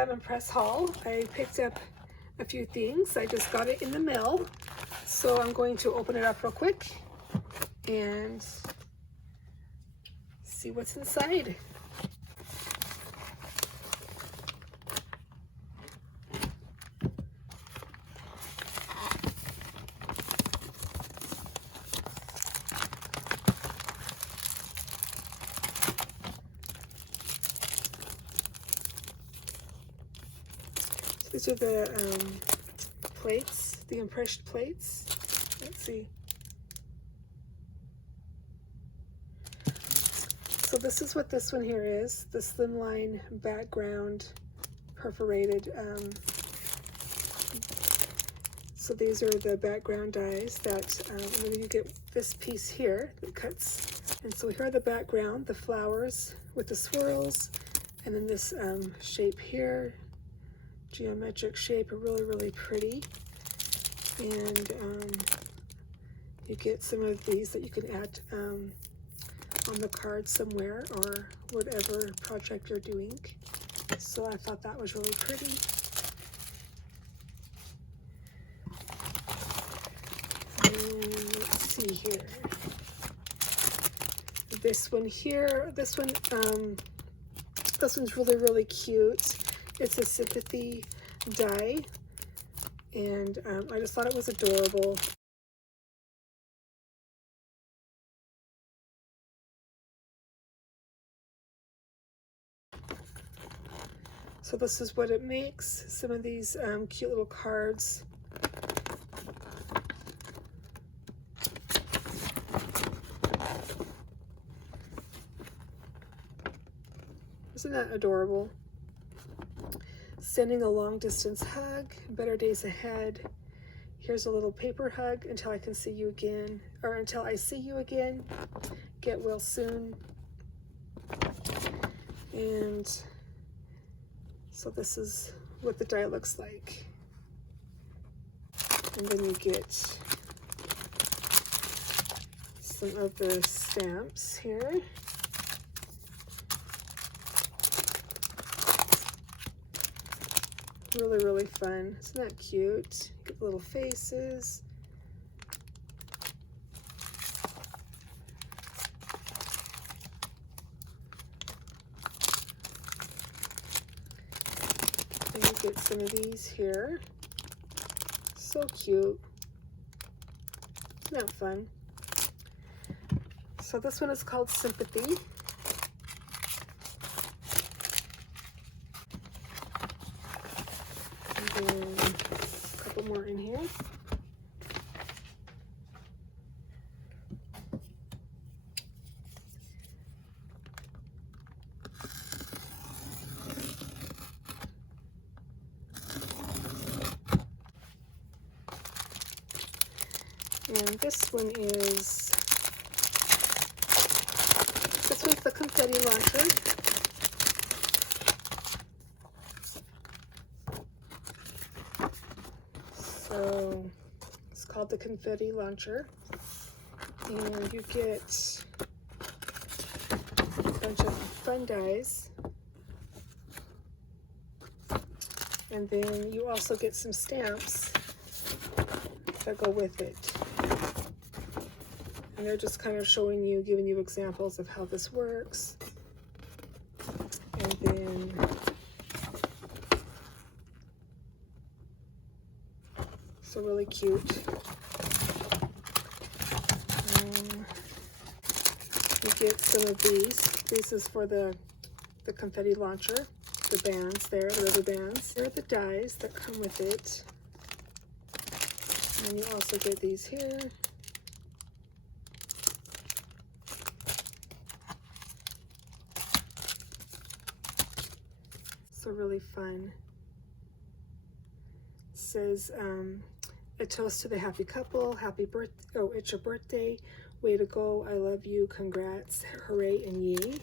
Diamond Press haul. I picked up a few things. I just got it in the mail. So I'm going to open it up real quick and see what's inside. These are the plates, the impression plates. Let's see. So this is what this one here is, the slimline background perforated. So these are the background dies that, and then you get this piece here that cuts. And so here are the background, the flowers with the swirls, and then this shape here. Geometric shape, really, really pretty. And you get some of these that you can add on the card somewhere or whatever project you're doing. So I thought that was really pretty. And let's see here. This one here, this one's really, really cute. It's a Sympathy Die, and I just thought it was adorable. So this is what it makes, some of these cute little cards. Isn't that adorable? Sending a long distance hug, better days ahead. Here's a little paper hug until I can see you again, or until I see you again. Get well soon. And so this is what the die looks like. And then you get some of the stamps here. Really, really fun. Isn't that cute? Get the little faces. And you get some of these here. So cute. Isn't that fun? So this one is called Sympathy. And a couple more in here. And this one is, this one's the Confetti Launcher. So it's called the Confetti Launcher. And you get a bunch of fun dies. And then you also get some stamps that go with it. And they're just kind of showing you, giving you examples of how this works. And then so really cute. You get some of these. This is for the Confetti Launcher. The bands there, the rubber bands. Here are the dies that come with it. And you also get these here. So really fun. It says, a toast to the happy couple, happy birthday, oh, it's your birthday, way to go, I love you, congrats, hooray and yay.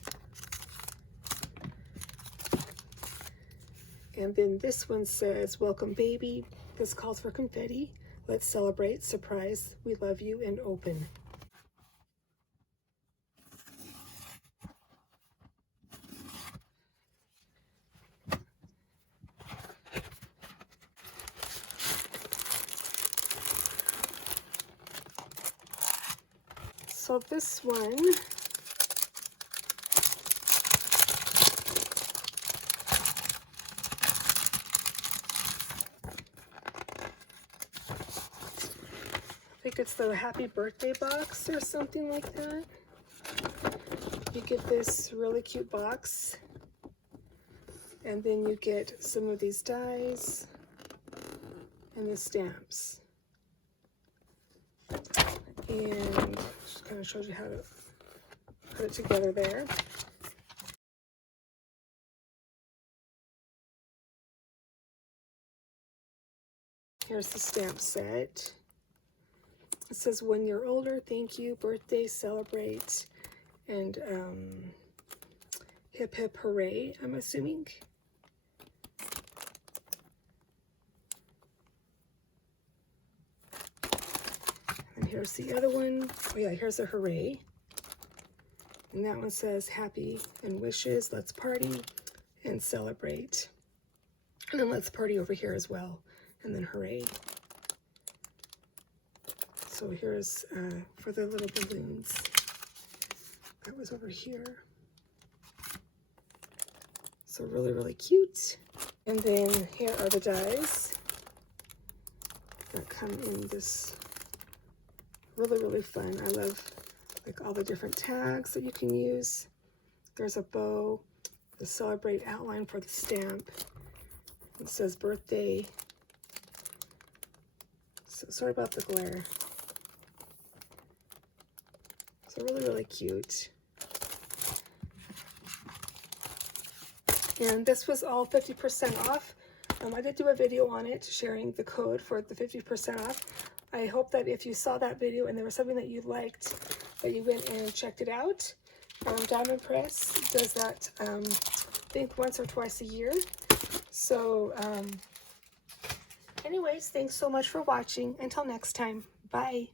And then this one says, welcome baby, this calls for confetti, let's celebrate, surprise, we love you, and open. So this one, I think it's the happy birthday box or something like that. You get this really cute box, and then you get some of these dies and the stamps. And just kind of showed you how to put it together there. Here's the stamp set. It says, when you're older, thank you, birthday, celebrate, and hip hip hooray, I'm assuming. And here's the other one. Oh yeah, here's a hooray. And that one says happy and wishes, let's party and celebrate. And then let's party over here as well. And then hooray. So here's for the little balloons. That was over here. So really, really cute. And then here are the dies that come in this really, really fun. I love like all the different tags that you can use. There's a bow, the celebrate outline for the stamp. It says birthday. So sorry about the glare. So really, really cute. And this was all 50% off. I did do a video on it sharing the code for the 50% off. I hope that if you saw that video and there was something that you liked, that you went and checked it out. Diamond Press does that, I think, once or twice a year. So, anyways, thanks so much for watching. Until next time, bye.